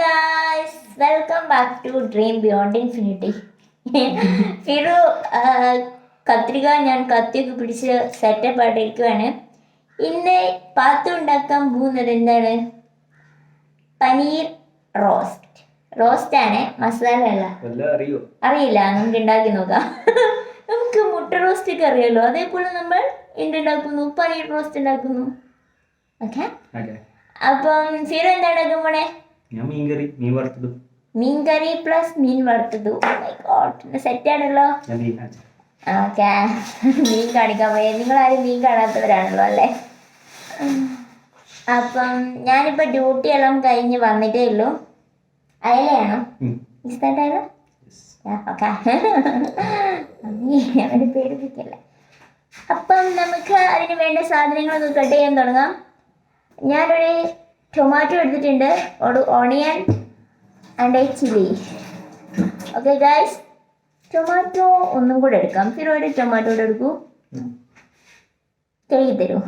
Guys welcome back to dream beyond infinity. ഫിറു കത്രിക ഞാൻ കത്തിയൊക്കെ പിടിച്ച് സെറ്റപ്പ് ആയിട്ടിരിക്കുവാണ്. ഇന്ന് പാത്തു ഉണ്ടാക്കാൻ പോകുന്നത് എന്താണ്? പനീർ റോസ്റ്റ് ആണ്, മസാല അല്ല. അറിയില്ല, നമുക്ക് ഉണ്ടാക്കി നോക്കാം. നമുക്ക് മുട്ട റോസ്റ്റ് ഒക്കെ അറിയാലോ, അതേപോലെ നമ്മൾ എന്തുണ്ടാക്കുന്നു, പനീർ റോസ്റ്റ് ഉണ്ടാക്കുന്നു. ഓക്കെ, അപ്പം ഫിറു എന്താ ഉണ്ടാക്കാൻ പോണേ? മീൻകറി പ്ലസ് മീൻ വറുത്തത്. സെറ്റ് ആണല്ലോ. ഓക്കെ, മീൻ കാണിക്കാൻ പോയി. നിങ്ങളാരും മീൻ കാണാത്തവരാണല്ലോ അല്ലേ? അപ്പം ഞാനിപ്പോ ഡ്യൂട്ടി എല്ലാം കഴിഞ്ഞ് വന്നിട്ടേ ഉള്ളൂ. അയലയാണോ? ഇഷ്ടമായിട്ടായാലോ? ഓക്കെ, അവരെ പേടിപ്പിക്കല്ലേ. അപ്പം നമുക്ക് അതിന് വേണ്ട സാധനങ്ങളൊക്കെ കട്ട് ചെയ്യാൻ തുടങ്ങാം. ഞാനൊരു ടൊമാറ്റോ എടുത്തിട്ടുണ്ട്, ഒരു onion and A chilli. Okay guys, tomato ഒന്നും കൂടെ എടുക്കാം. ഫിറോയുടെ ടൊമാറ്റോ കൂടെ എടുക്കൂ, കഴുകി തരൂ.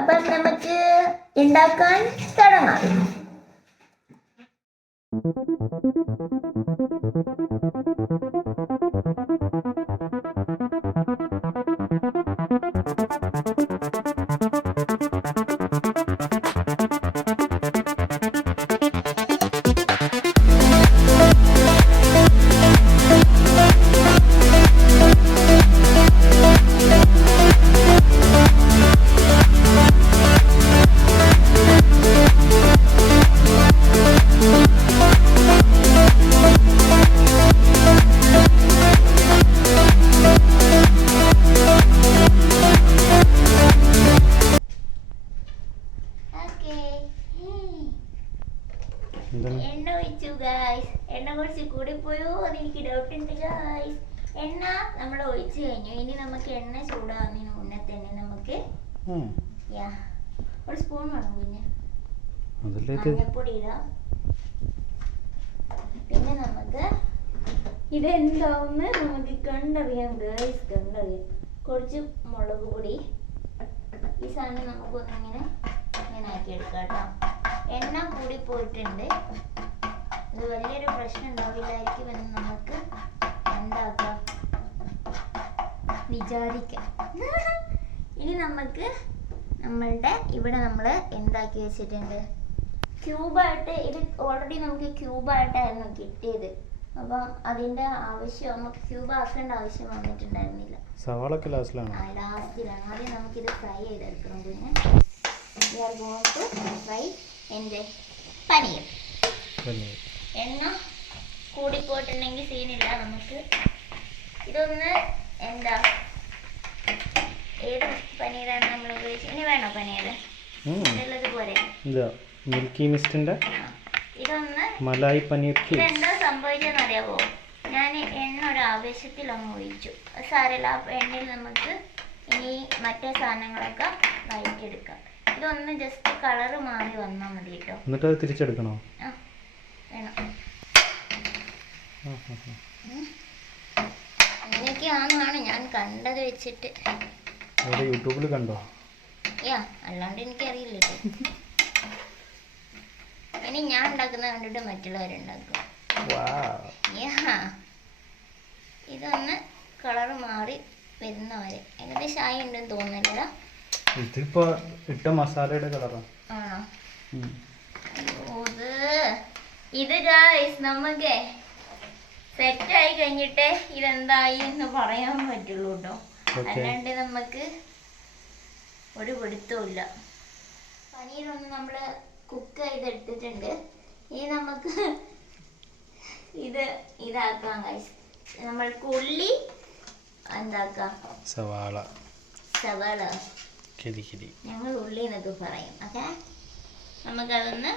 അപ്പം നമുക്ക് ഉണ്ടാക്കാൻ തുടങ്ങാം. എണ്ണ ഒഴിച്ചു ഗായ്സ്. എണ്ണ കുറച്ച് കൂടിപ്പോയോ അതെനിക്ക് ഡൗട്ട് ഉണ്ട് ഗായ്സ്. എണ്ണ നമ്മൾ ഒഴിച്ചു കഴിഞ്ഞു. ഇനി നമുക്ക് എണ്ണ ചൂടാവുന്നതിന് മുന്നേ തന്നെ നമുക്ക് ഒരു സ്പൂൺ വേണം കുഞ്ഞ് മഞ്ഞപ്പൊടി ഇടാം. പിന്നെ നമുക്ക് ഇതെന്താവുന്ന് നമുക്ക് കണ്ടറിയാം ഗായ്സ്, കണ്ടറിയാം. കുറച്ച് മുളക് പൊടി, ഈ സാധനം നമുക്കൊന്നിങ്ങനെ ഇങ്ങനെ ആക്കിയെടുക്കാം കേട്ടോ. എണ്ണ കൂടി പോയിട്ടുണ്ട്, ഇത് വലിയൊരു പ്രശ്നം ഉണ്ടാവില്ലായിരിക്കും എന്ന് നമുക്ക് എന്താക്കാം വിചാരിക്കാം. ഇനി നമുക്ക് നമ്മളുടെ ഇവിടെ നമ്മൾ എന്താക്കി വെച്ചിട്ടുണ്ട്, ക്യൂബായിട്ട്. ഇത് ഓൾറെഡി നമുക്ക് ക്യൂബായിട്ടായിരുന്നു കിട്ടിയത്, അപ്പം അതിൻ്റെ ആവശ്യം നമുക്ക് ക്യൂബ് ആക്കേണ്ട ആവശ്യം വന്നിട്ടുണ്ടായിരുന്നില്ല. ലാസ്റ്റിലാണ്. ആദ്യം നമുക്കിത് ഫ്രൈ ചെയ്തെടുക്കണം. പിന്നെ we are going to fry എൻ്റെ പനീർ. എണ്ണ കൂടിപ്പോയിട്ടുണ്ടെങ്കിൽ സീനില്ല. നമുക്ക് ഇതൊന്ന് എന്താ, ഏത് പനീറാണ് നമ്മൾ ഉപയോഗിച്ചത്? ഇനി വേണോ പനീർ? ഇതുള്ളത് പോരെ? മിൽക്കി മിസ്റ്റിന്റെ ഇതൊന്ന് മലായി പനീർ. ഇതെന്താ സംഭവിച്ചതെന്ന് അറിയാവോ? ഞാൻ എണ്ണ ഒരു ആവേശത്തിൽ അങ്ങ് ഒഴിച്ചു. സാരമില്ല, ആ എണ്ണയിൽ നമുക്ക് ഇനി മറ്റേ സാധനങ്ങളൊക്കെ വഴറ്റിയെടുക്കാം. ഇതൊന്ന് ജസ്റ്റ് കളറ് മാറി വന്നാൽ മതി കേട്ടോ. എന്നിട്ട് അത് തിരിച്ചെടുക്കണോ? വേണം. അങ്ങനെയൊക്കെയാണെന്നാണ് ഞാൻ കണ്ടത് വെച്ചിട്ട്. യൂട്യൂബിൽ കണ്ടോ? അല്ലാണ്ട് എനിക്കറിയില്ല. ഇനി ഞാൻ ഉണ്ടാക്കുന്നത് കണ്ടിട്ട് മറ്റുള്ളവരുണ്ടാക്കും. ഇതൊന്ന് കളറ് മാറി വരുന്നവരെ ഏകദേശം ആയി ഉണ്ടെന്ന് തോന്നുന്നില്ല. ഇതിപ്പോ ഇട്ട മസാലയുടെ കളറാണ്. ആണോ? ഇത് ഗായ്സ് നമുക്ക് സെറ്റ് ആയി കഴിഞ്ഞിട്ടേ ഇതെന്തായി എന്ന് പറയാൻ പറ്റുള്ളൂ കേട്ടോ. അല്ലാണ്ട് നമുക്ക് ഒരു പിടുത്തമില്ല. പനീരൊന്ന് നമ്മൾ കുക്ക് ചെയ്തെടുത്തിട്ടുണ്ട്. ഇനി നമുക്ക് ഇതാക്കാം ഗായ്സ്. നമ്മൾക്ക് ഉള്ളി എന്താക്കാം, സവാള ഞങ്ങൾ ഉള്ളി എന്നൊക്കെ പറയും. ഓക്കെ, നമുക്കതൊന്ന്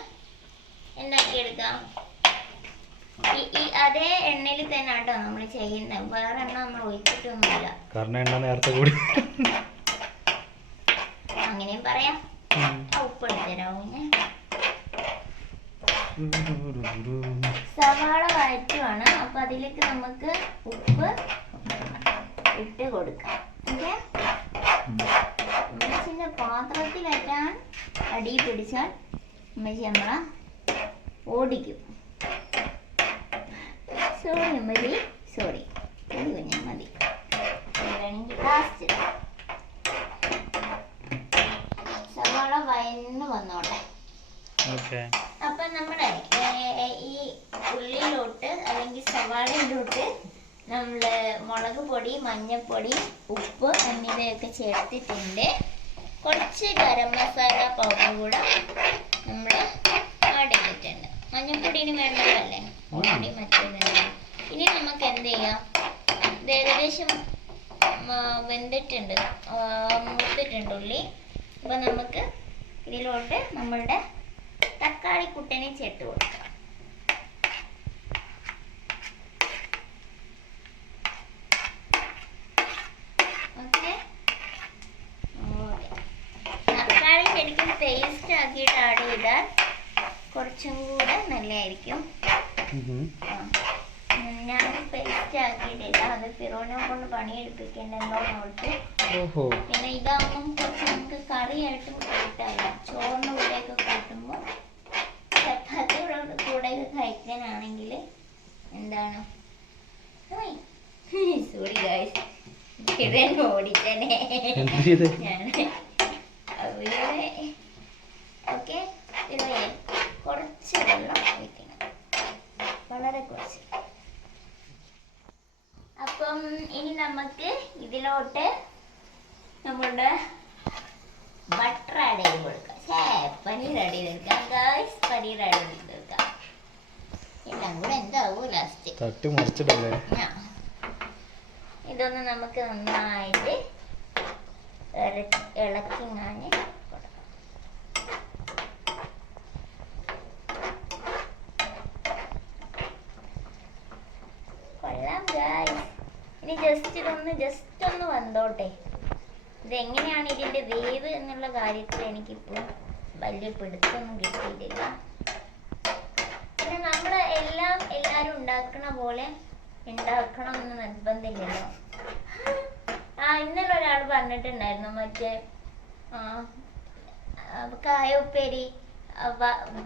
ഉണ്ടാക്കിയെടുക്കാം. അതേ എണ്ണയിൽ തന്നെ കേട്ടോ നമ്മൾ ചെയ്യുന്നത്, വേറെ എണ്ണ നമ്മൾ ഒഴിച്ചിട്ടൊന്നുമില്ല. കാരണം എണ്ണ നേരത്തെ കൂടി, അങ്ങനെയും പറയാം. ഉപ്പ് എടുത്തരാവും. സവാള വഴറ്റുവാണ്, അപ്പൊ അതിലേക്ക് നമുക്ക് ഉപ്പ് ഇട്ട് കൊടുക്കാം. ഓക്കെ, പാത്രത്തിലേറ്റാൻ അടി പിടിച്ചാൽ നമ്മളെ ഓടിക്കും. സോറി മതി, സോറി കുഞ്ഞ മതി. വേണമെങ്കിൽ ലാസ്റ്റ് സവാള വയന്ന് വന്നോട്ടെ. ഓക്കെ. അപ്പം നമ്മുടെ ഈ ഉള്ളിലോട്ട് അല്ലെങ്കിൽ സവാളയിലോട്ട് നമ്മൾ മുളക് പൊടി, മഞ്ഞൾപ്പൊടി, ഉപ്പ് എന്നിവയൊക്കെ ചേർത്തിട്ടുണ്ട്. കുറച്ച് ഗരം മസാല പൗഡർ കൂടെ നമ്മൾ ആഡ് ചെയ്തിട്ടുണ്ട്. മഞ്ഞൾപ്പൊടിന് വേണ്ടതല്ലേ, ഓൾറെഡി മറ്റേത്. ഇനി നമുക്ക് എന്ത് ചെയ്യാം, ഇത് ഏകദേശം വെന്തിട്ടുണ്ട്, മൂത്തിട്ടുണ്ട് ഉള്ളി. അപ്പം നമുക്ക് ഇതിലോട്ട് നമ്മളുടെ തക്കാളി കുട്ടനെ ചേർത്ത് കൊടുക്കാം. ഓക്കെ. തക്കാളി ശരിക്കും പേസ്റ്റ് ആക്കിയിട്ട് ആഡ് ചെയ്താൽ കുറച്ചും കൂടെ നല്ലതായിരിക്കും. ഞാൻ പേസ്റ്റ് ആക്കിയിട്ടില്ല, അത് ഫിറോനെ കൊണ്ട് പണിയെടുപ്പിക്കണ്ടെന്നോ ഓർത്ത്. പിന്നെ ഇതാകുമ്പം കുറച്ച് നമുക്ക് കറിയായിട്ടും കൂട്ടായില്ല. ചോറിന് കൂടെയൊക്കെ കൂട്ടുമ്പോൾ ചപ്പാത്തിയുടെ കൂടെയൊക്കെ കഴിക്കാനാണെങ്കിൽ എന്താണ് സോറി ഗായ്സ്, ഫിറോനെ ഓടിച്ചനെ ഞാൻ. ഓക്കെ, കുറച്ച് വെള്ളം ഒഴിക്കണം, വളരെ കുറച്ച്. അപ്പം ഇനി നമുക്ക് ഇതിലോട്ട് നമ്മളുടെ ബട്ടർ ആഡ് ചെയ്ത് കൊടുക്കാം. പനീർ ആഡ് ചെയ്ത് കൊടുക്കാം ഗായ്സ്, പനീർ ആഡ് ചെയ്ത് കൊടുക്കാം. എല്ലാം കൂടെ എന്താവും ലാസ്റ്റ് തട്ടി മറിച്ചിടല്ലേ. ഇതൊന്ന് നമുക്ക് നന്നായിട്ട് ഇളക്കി ഞാന് കൊള്ളാം ഗായ്സ്. ഇനി ജസ്റ്റ് ഒന്ന് വന്നോട്ടെ. ഇതെങ്ങനെയാണ് ഇതിൻ്റെ വേവ് എന്നുള്ള കാര്യത്തിൽ എനിക്കിപ്പോൾ വലിയ പിടുത്തൊന്നും കിട്ടിയിട്ടില്ല. പിന്നെ നമ്മൾ എല്ലാവരും ഉണ്ടാക്കണ പോലെ ഉണ്ടാക്കണം എന്ന് നിർബന്ധമില്ലല്ലോ. ഇന്നലെ ഒരാൾ പറഞ്ഞിട്ടുണ്ടായിരുന്നു മറ്റേ കായ ഉപ്പേരി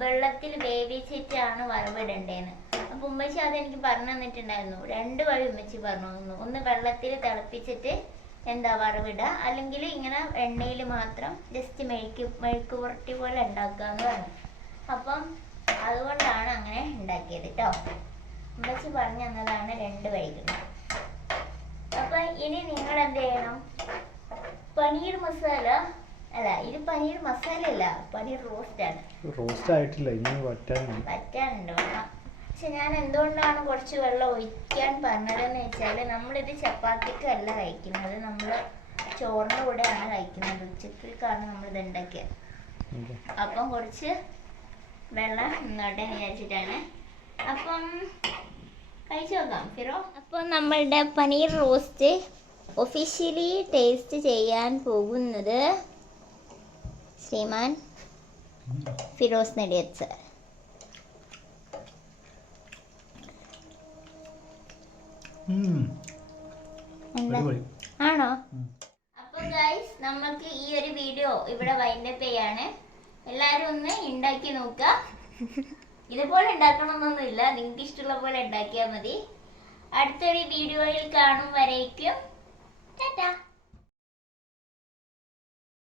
വെള്ളത്തിൽ വേവിച്ചിട്ടാണ് വറവിടണ്ടേന്ന്. അപ്പം ഉമ്മച്ചി അതെനിക്ക് പറഞ്ഞു തന്നിട്ടുണ്ടായിരുന്നു. 2 വഴി ഉമ്മച്ചി പറഞ്ഞു തന്നു. ഒന്ന് വെള്ളത്തിൽ തിളപ്പിച്ചിട്ട് വറവിടുക, അല്ലെങ്കിൽ ഇങ്ങനെ എണ്ണയിൽ മാത്രം ജസ്റ്റ് മെഴുക്ക് പുരട്ടി പോലെ ഉണ്ടാക്കാന്ന് പറഞ്ഞു. അപ്പം അതുകൊണ്ടാണ് അങ്ങനെ ഉണ്ടാക്കിയത് കേട്ടോ. ഉമ്മച്ചി പറഞ്ഞു തന്നതാണ് 2 വഴികൾ. അപ്പം ഇനി നിങ്ങൾ എന്ത് ചെയ്യണം, പനീർ മസാല അല്ല, ഇത് പനീർ മസാല അല്ല, പനീർ റോസ്റ്റാണ്. റോസ്റ്റ് ആയിട്ടില്ല, ഇനി വറ്റാനുണ്ട് വെള്ളം. പക്ഷെ ഞാൻ എന്തുകൊണ്ടാണ് കുറച്ച് വെള്ളം ഒഴിക്കാൻ പറഞ്ഞതെന്ന് വെച്ചാൽ, നമ്മളിത് ചപ്പാത്തിക്കല്ല കഴിക്കുന്നത്, നമ്മൾ ചോറിൻ്റെ കൂടെയാണ് കഴിക്കുന്നത്. ഉച്ചക്കാണ് നമ്മളിത് ഉണ്ടാക്കിയത്. അപ്പം കുറച്ച് വെള്ളം ഇന്നോട്ടെ വിചാരിച്ചിട്ടാണ്. അപ്പം കഴിച്ചു നോക്കാം ഫിറോ. അപ്പോൾ നമ്മളുടെ പനീർ റോസ്റ്റ് ഒഫീഷ്യലി ടേസ്റ്റ് ചെയ്യാൻ പോകുന്നത് ശ്രീമാൻ ഫിറോസ് നെടിയത്ത് സർ. ആണോ? അപ്പോൾ ഗൈസ്, നമുക്ക് ഈ ഒരു വീഡിയോ ഇവിടെ വൈൻഡപ്പ് ചെയ്യാണ്. എല്ലാവരും ഒന്ന് ഉണ്ടാക്കി നോക്കുക. ഇതുപോലെ ഉണ്ടാക്കണമെന്നൊന്നുമില്ല, നിങ്ങൾക്ക് ഇഷ്ടമുള്ള പോലെ ഉണ്ടാക്കിയാൽ മതി. അടുത്തൊരു വീഡിയോയിൽ കാണും വരേക്കും ടാറ്റാ.